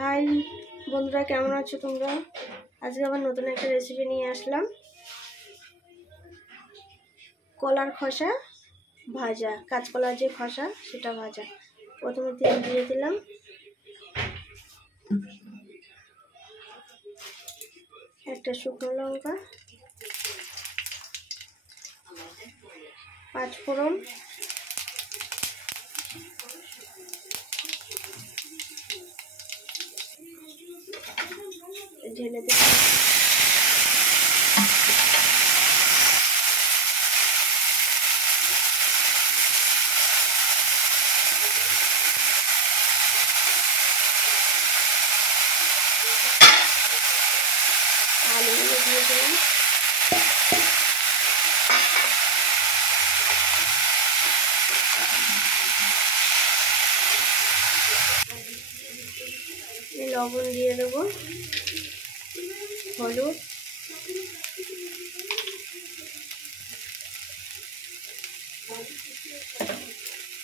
High বন্ধুরা, কেমন আছো তোমরা? আজকে আবার নতুন একটা রেসিপি নিয়ে আসলাম। কলার খোসা ভাজা, কাঁচকলার যে খোসা সেটা ভাজা। প্রথমে তেল দিয়ে দিলাম, একটা শুকনো লঙ্কা, 5 ফোড়ন, ঢেলে দিলাম। আলুগুলো দিয়ে দিলাম। লবণ দিয়ে দেবো, হলুদ,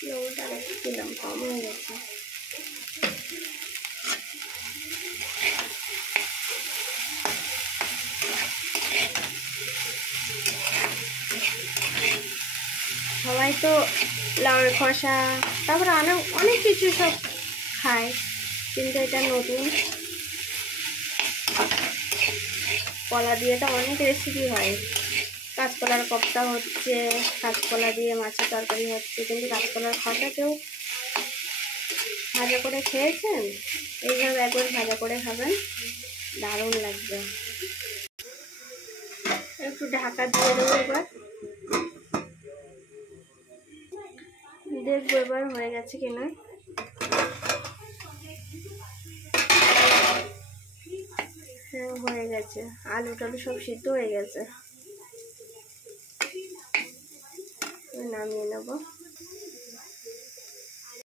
লবণটা আরেকটু দিলাম, কম হয়ে গেছে। সবাই তো লাউয়ের খোসা তারপরে অনেক কিছু সব খায়, কিন্তু এটা নতুন। কলা দিয়ে তো অনেক রেসিপি হয়। কাঁচকলার কোপ্তা হচ্ছে, কাঁচকলা দিয়ে মাছের তরকারি হচ্ছে, কিন্তু কাঁচকলার খোসা কেউ ভাজা করে খেয়েছেন? এইভাবে একবার ভাজা করে খাবেন, দারুণ লাগবে। একটু ঢাকা দিয়ে দেবো, এবার দেখবো এবার হয়ে গেছে কিনা। হ্যাঁ, হয়ে গেছে। আলু টালু সব সিদ্ধ হয়ে গেছে, নামিয়ে নেবো।